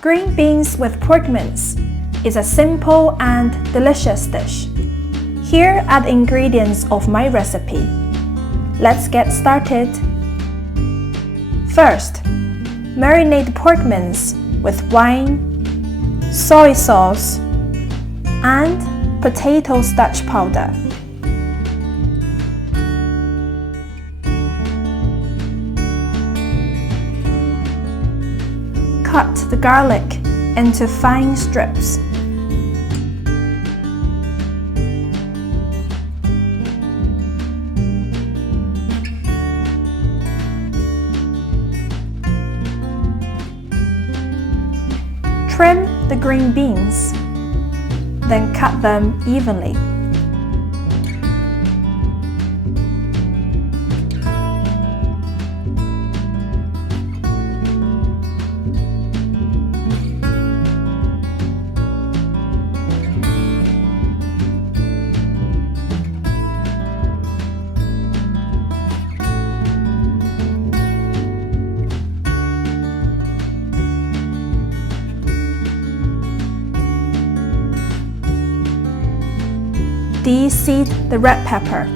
Green beans with pork mince is a simple and delicious dish. Here are the ingredients of my recipe. Let's get started. First, marinate pork mince with wine, soy sauce, and potato starch powder. Cut the garlic into fine strips. Trim the green beans, then cut them evenly. De-seed the red pepper.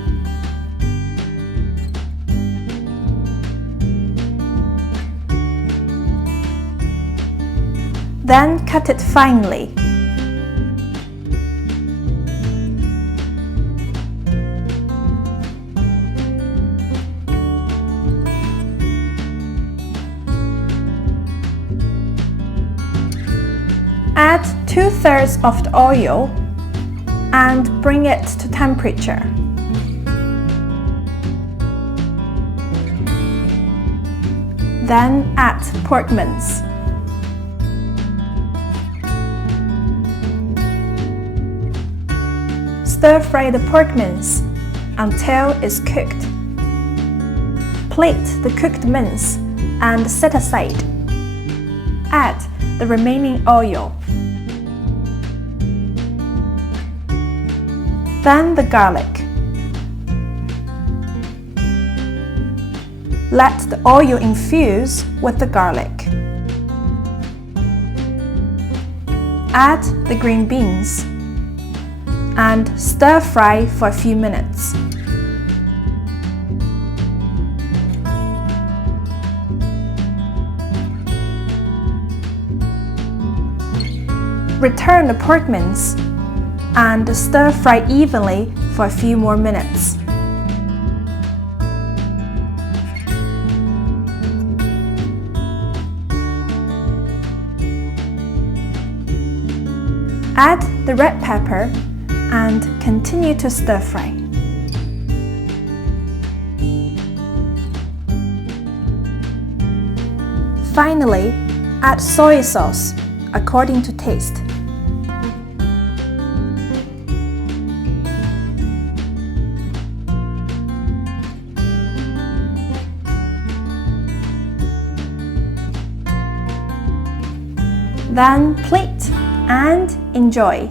Then cut it finely. Add 2/3 of the oil and bring it to temperature. Then add pork mince. Stir-fry the pork mince until it's cooked. Plate the cooked mince and set aside. Add the remaining oil. Then the garlic. Let the oil infuse with the garlic. Add the green beans and stir fry for a few minutes. Return the pork mince and stir fry evenly for a few more minutes. Add the red pepper and continue to stir fry. Finally, add soy sauce according to taste. Then plate and enjoy.